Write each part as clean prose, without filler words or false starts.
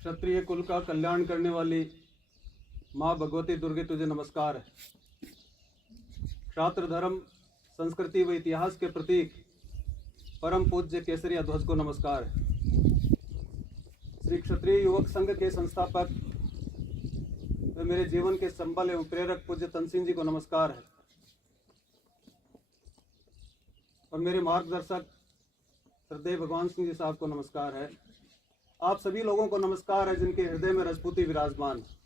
क्षत्रिय कुल का कल्याण करने वाली माँ भगवती दुर्गे तुझे नमस्कार है। क्षात्र धर्म, संस्कृति व इतिहास के प्रतीक परम पूज्य केसरिया ध्वज को नमस्कार है। श्री क्षत्रिय युवक संघ के संस्थापक व मेरे जीवन के संबल एवं प्रेरक पूज्य तनसिंह जी को नमस्कार है और मेरे मार्गदर्शक श्रद्धेय भगवान सिंह जी साहब को नमस्कार है। आप सभी लोगों को नमस्कार है जिनके हृदय में राजपूती विराजमान है।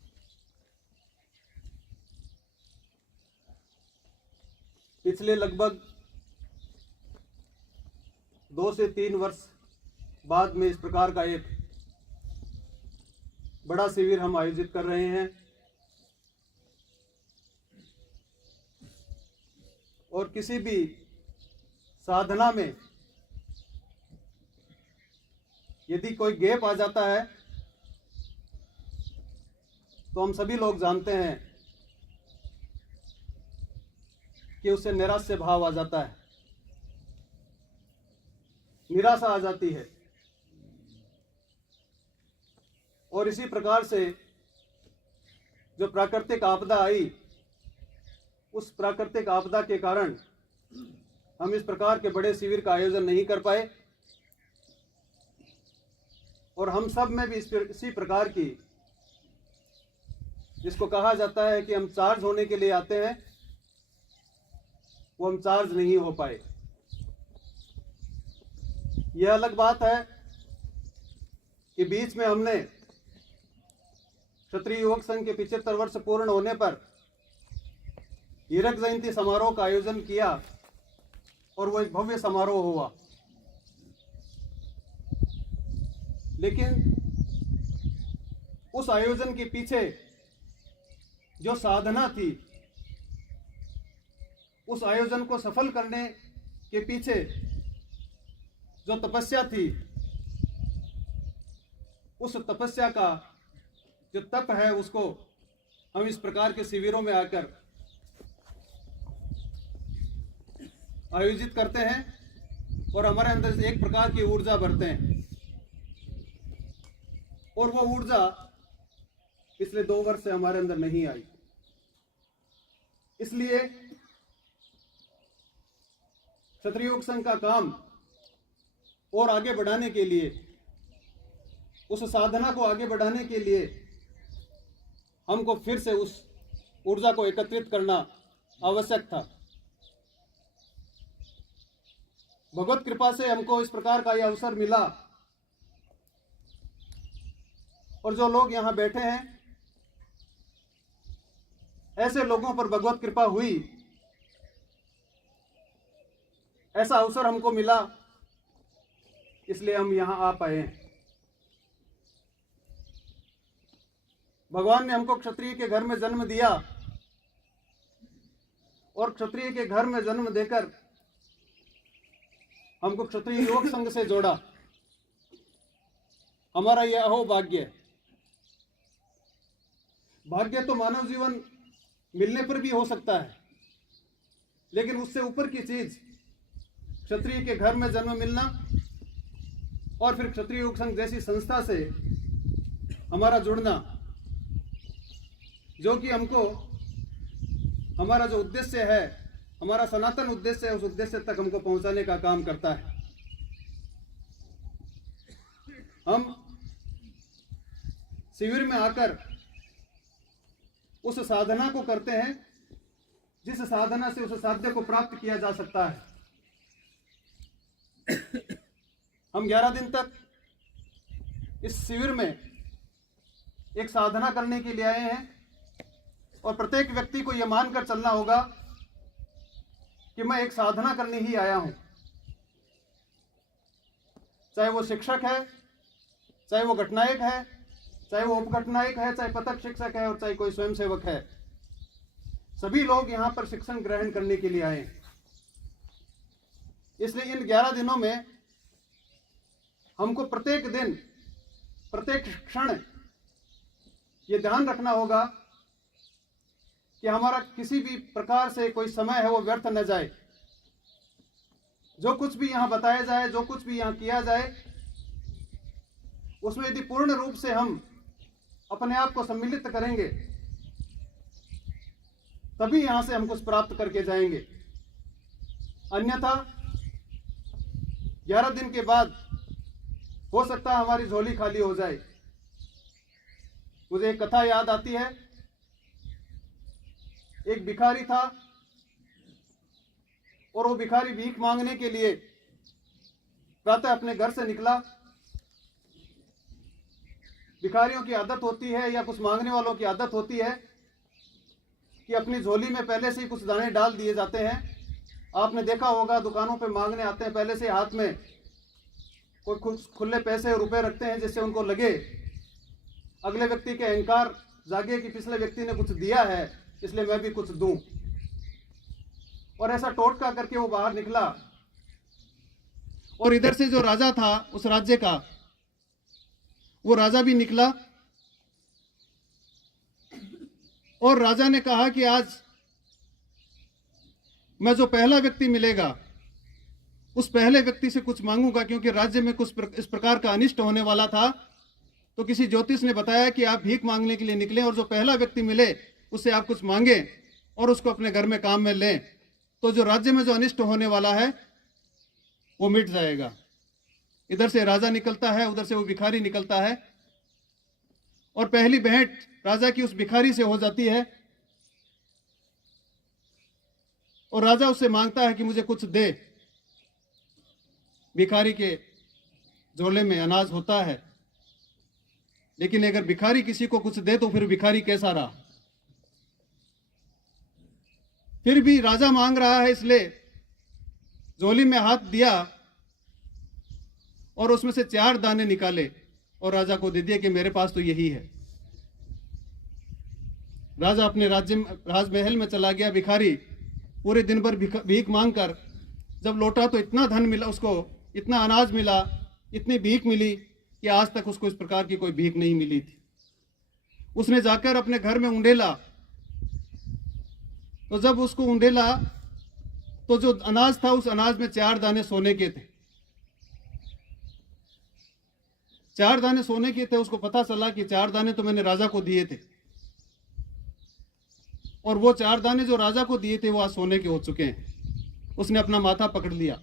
पिछले लगभग 2 से 3 वर्ष बाद में इस प्रकार का एक बड़ा शिविर हम आयोजित कर रहे हैं और किसी भी साधना में यदि कोई गैप आ जाता है तो हम सभी लोग जानते हैं कि उससे नैराश्य भाव आ जाता है, निराशा आ जाती है। और इसी प्रकार से जो प्राकृतिक आपदा आई, उस प्राकृतिक आपदा के कारण हम इस प्रकार के बड़े शिविर का आयोजन नहीं कर पाए और हम सब में भी इसी प्रकार की, जिसको कहा जाता है कि हम चार्ज होने के लिए आते हैं, वो हम चार्ज नहीं हो पाए। यह अलग बात है कि बीच में हमने क्षत्रिय युवक संघ के 75 वर्ष पूर्ण होने पर हीरक जयंती समारोह का आयोजन किया और वो एक भव्य समारोह हुआ। लेकिन उस आयोजन के पीछे जो साधना थी, उस आयोजन को सफल करने के पीछे जो तपस्या थी, उस तपस्या का जो तप है उसको हम इस प्रकार के शिविरों में आकर आयोजित करते हैं और हमारे अंदर से एक प्रकार की ऊर्जा भरते हैं और वो ऊर्जा पिछले 2 वर्ष से हमारे अंदर नहीं आई। इसलिए क्षत्रिय युवक संघ का काम और आगे बढ़ाने के लिए, उस साधना को आगे बढ़ाने के लिए हमको फिर से उस ऊर्जा को एकत्रित करना आवश्यक था। भगवत कृपा से हमको इस प्रकार का यह अवसर मिला और जो लोग यहाँ बैठे हैं, ऐसे लोगों पर भगवत कृपा हुई, ऐसा अवसर हमको मिला, इसलिए हम यहाँ आ पाए हैं। भगवान ने हमको क्षत्रिय के घर में जन्म दिया और क्षत्रिय के घर में जन्म देकर हमको क्षत्रिय युवक संघ से जोड़ा। हमारा यह अहोभाग्य है। भाग्य तो मानव जीवन मिलने पर भी हो सकता है, लेकिन उससे ऊपर की चीज क्षत्रिय के घर में जन्म मिलना और फिर क्षत्रिय युवक संघ जैसी संस्था से हमारा जुड़ना, जो कि हमको हमारा जो उद्देश्य है, हमारा सनातन उद्देश्य है, उस उद्देश्य तक हमको पहुंचाने का काम करता है। हम शिविर में आकर उस साधना को करते हैं जिस साधना से उस साध्य को प्राप्त किया जा सकता है। हम 11 दिन तक इस शिविर में एक साधना करने के लिए आए हैं और प्रत्येक व्यक्ति को यह मानकर चलना होगा कि मैं एक साधना करने ही आया हूं। चाहे वो शिक्षक है, चाहे वो घटनायक है, चाहे वो उपघटनायक है, चाहे पथक शिक्षक है और चाहे कोई स्वयंसेवक है, सभी लोग यहां पर शिक्षण ग्रहण करने के लिए आए हैं। इसलिए इन 11 दिनों में हमको प्रत्येक दिन, प्रत्येक क्षण ये ध्यान रखना होगा कि हमारा किसी भी प्रकार से कोई समय है वो व्यर्थ न जाए। जो कुछ भी यहाँ बताया जाए, जो कुछ भी यहाँ किया जाए, उसमें यदि पूर्ण रूप से हम अपने आप को सम्मिलित करेंगे तभी यहां से हम कुछ प्राप्त करके जाएंगे। अन्यथा 11 दिन के बाद हो सकता है हमारी झोली खाली हो जाए। मुझे एक कथा याद आती है। एक भिखारी था और वो भिखारी भीख मांगने के लिए प्रातः अपने घर से निकला। भिखारियों की आदत होती है या कुछ मांगने वालों की आदत होती है कि अपनी झोली में पहले से ही कुछ दाने डाल दिए जाते हैं। आपने देखा होगा दुकानों पे मांगने आते हैं, पहले से हाथ में कोई खुले पैसे रुपए रखते हैं, जिससे उनको लगे अगले व्यक्ति के अहंकार जागे कि पिछले व्यक्ति ने कुछ दिया है इसलिए मैं भी कुछ दूं। और ऐसा टोटका करके वो बाहर निकला और इधर से जो राजा था उस राज्य का, वो राजा भी निकला और राजा ने कहा कि आज मैं जो पहला व्यक्ति मिलेगा उस पहले व्यक्ति से कुछ मांगूंगा, क्योंकि राज्य में कुछ इस प्रकार का अनिष्ट होने वाला था। तो किसी ज्योतिष ने बताया कि आप भीख मांगने के लिए निकले और जो पहला व्यक्ति मिले उससे आप कुछ मांगे और उसको अपने घर में काम में लें, तो जो राज्य में जो अनिष्ट होने वाला है वो मिट जाएगा। इधर से राजा निकलता है, उधर से वो भिखारी निकलता है और पहली भेंट राजा की उस भिखारी से हो जाती है और राजा उससे मांगता है कि मुझे कुछ दे। भिखारी के झोले में अनाज होता है, लेकिन अगर भिखारी किसी को कुछ दे तो फिर भिखारी कैसा रहा। फिर भी राजा मांग रहा है इसलिए झोली में हाथ दिया और उसमें से 4 दाने निकाले और राजा को दे दिए कि मेरे पास तो यही है। राजा अपने राजमहल में चला गया। भिखारी पूरे दिन भर भीख मांगकर जब लौटा तो इतना धन मिला उसको, इतना अनाज मिला, इतनी भीख मिली कि आज तक उसको इस प्रकार की कोई भीख नहीं मिली थी। उसने जाकर अपने घर में उंडेला, तो जब उसको उंडेला तो जो अनाज था उस अनाज में 4 दाने सोने के थे। 4 दाने सोने के थे। उसको पता चला कि 4 दाने तो मैंने राजा को दिए थे और वो 4 दाने जो राजा को दिए थे वो आज सोने के हो चुके हैं। उसने अपना माथा पकड़ लिया,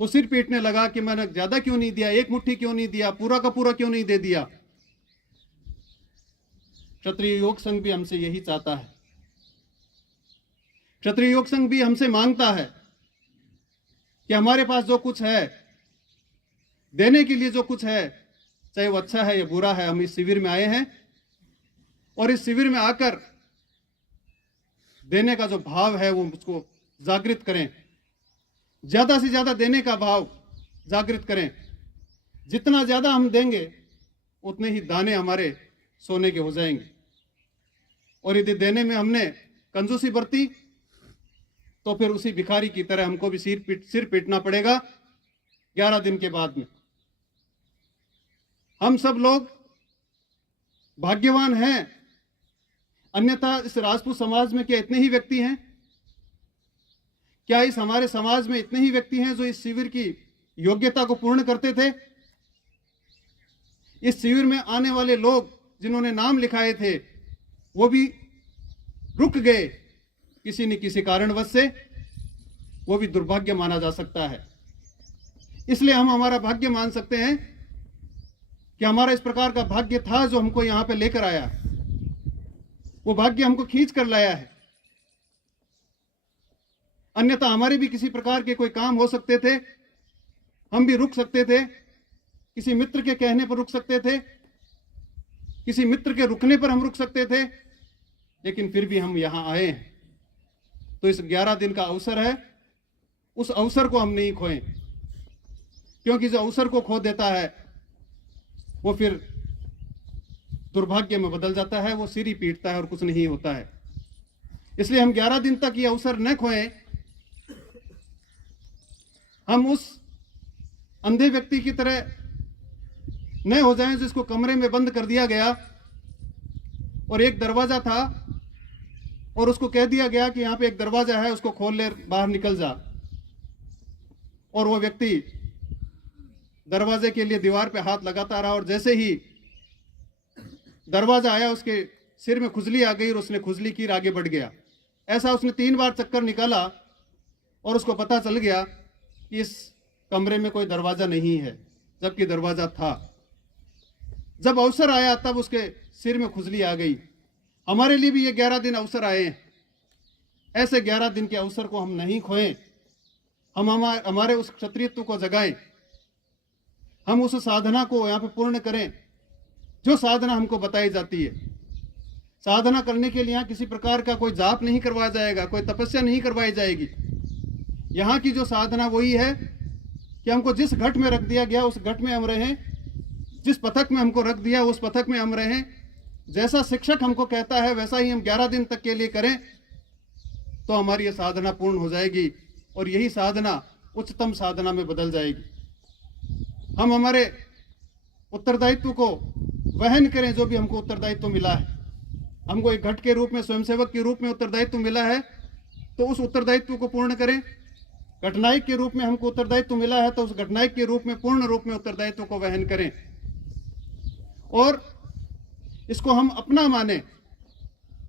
वो सिर पीटने लगा कि मैंने ज्यादा क्यों नहीं दिया, 1 मुट्ठी क्यों नहीं दिया, पूरा का पूरा क्यों नहीं दे दिया। क्षत्रिय योग संघ भी हमसे यही चाहता है। क्षत्रिय योग संघ भी हमसे मांगता है कि हमारे पास जो कुछ है, देने के लिए जो कुछ है, चाहे वो अच्छा है या बुरा है, हम इस शिविर में आए हैं और इस शिविर में आकर देने का जो भाव है वो उसको जागृत करें। ज्यादा से ज्यादा देने का भाव जागृत करें। जितना ज्यादा हम देंगे उतने ही दाने हमारे सोने के हो जाएंगे। और यदि देने में हमने कंजूसी बरती तो फिर उसी भिखारी की तरह हमको भी सिर पीटना पड़ेगा 11 दिन के बाद में। हम सब लोग भाग्यवान हैं, अन्यथा इस राजपूत समाज में क्या इतने ही व्यक्ति हैं? क्या इस हमारे समाज में इतने ही व्यक्ति हैं जो इस शिविर की योग्यता को पूर्ण करते थे? इस शिविर में आने वाले लोग जिन्होंने नाम लिखाए थे वो भी रुक गए किसी न किसी कारणवश से, वो भी दुर्भाग्य माना जा सकता है। इसलिए हम हमारा भाग्य मान सकते हैं कि हमारा इस प्रकार का भाग्य था जो हमको यहां पे लेकर आया। वो भाग्य हमको खींच कर लाया है। अन्यथा हमारे भी किसी प्रकार के कोई काम हो सकते थे, हम भी रुक सकते थे, किसी मित्र के कहने पर रुक सकते थे, किसी मित्र के रुकने पर हम रुक सकते थे, लेकिन फिर भी हम यहां आए हैं। तो इस 11 दिन का अवसर है, उस अवसर को हम नहीं खोएं, क्योंकि जो अवसर को खो देता है वो फिर दुर्भाग्य में बदल जाता है, वो सिर ही पीटता है और कुछ नहीं होता है। इसलिए हम 11 दिन तक ये अवसर न खोएं। हम उस अंधे व्यक्ति की तरह न हो जाएं जिसको कमरे में बंद कर दिया गया और एक दरवाजा था और उसको कह दिया गया कि यहां पे एक दरवाजा है, उसको खोल ले, बाहर निकल जा। और वो व्यक्ति दरवाजे के लिए दीवार पे हाथ लगाता रहा और जैसे ही दरवाजा आया उसके सिर में खुजली आ गई और उसने खुजली की, आगे बढ़ गया। ऐसा उसने 3 बार चक्कर निकाला और उसको पता चल गया कि इस कमरे में कोई दरवाजा नहीं है, जबकि दरवाजा था। जब अवसर आया तब उसके सिर में खुजली आ गई। हमारे लिए भी ये 11 दिन अवसर आए हैं। ऐसे 11 दिन के अवसर को हम नहीं खोएं। हम हमारे उस क्षत्रियत्व को जगाएं। हम उस साधना को यहाँ पे पूर्ण करें जो साधना हमको बताई जाती है। साधना करने के लिए यहाँ किसी प्रकार का कोई जाप नहीं करवाया जाएगा, कोई तपस्या नहीं करवाई जाएगी। यहाँ की जो साधना वही है कि हमको जिस घट में रख दिया गया उस घट में हम रहें, जिस पथक में हमको रख दिया उस पथक में हम रहें। जैसा शिक्षक हमको कहता है वैसा ही हम 11 दिन तक के लिए करें तो हमारी ये साधना पूर्ण हो जाएगी और यही साधना उच्चतम साधना में बदल जाएगी। हम हमारे उत्तरदायित्व को वहन करें, जो भी हमको उत्तरदायित्व मिला है। हमको एक घट के रूप में, स्वयंसेवक के रूप में उत्तरदायित्व मिला है तो उस उत्तरदायित्व को पूर्ण करें। घटनायक के रूप में हमको उत्तरदायित्व मिला है तो उस घटनायक के रूप में पूर्ण रूप में उत्तरदायित्व को वहन करें और इसको हम अपना माने।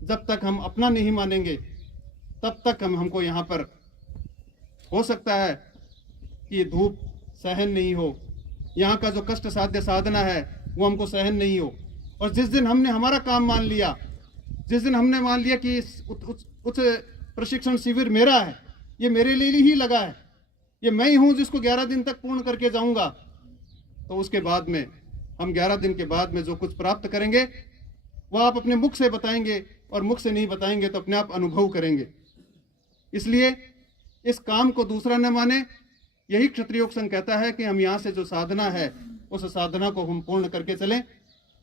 जब तक हम अपना नहीं मानेंगे तब तक हमको यहाँ पर हो सकता है कि धूप सहन नहीं हो, यहाँ का जो कष्ट साध्य साधना है वो हमको सहन नहीं हो। और जिस दिन हमने हमारा काम मान लिया, जिस दिन हमने मान लिया कि उच्च प्रशिक्षण शिविर मेरा है, ये मेरे लिए ही लगा है, ये मैं ही हूँ जिसको 11 दिन तक पूर्ण करके जाऊंगा, तो उसके बाद में हम 11 दिन के बाद में जो कुछ प्राप्त करेंगे वह आप अपने मुख से बताएंगे और मुख से नहीं बताएंगे तो अपने आप अनुभव करेंगे। इसलिए इस काम को दूसरा न माने। यही क्षत्रिय योग संघ कहता है कि हम यहाँ से जो साधना है उस साधना को हम पूर्ण करके चलें।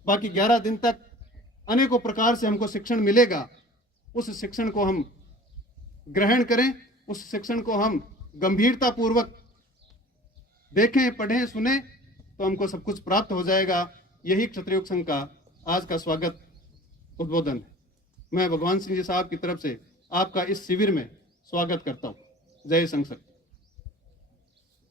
बाकी 11 दिन तक अनेकों प्रकार से हमको शिक्षण मिलेगा, उस शिक्षण को हम ग्रहण करें, उस शिक्षण को हम गंभीरता पूर्वक देखें, पढ़ें, सुने तो हमको सब कुछ प्राप्त हो जाएगा। यही क्षत्रिय योग संघ का आज का स्वागत उद्बोधन है। मैं भगवान सिंह जी साहब की तरफ से आपका इस शिविर में स्वागत करता हूँ। जय संघ शक्ति।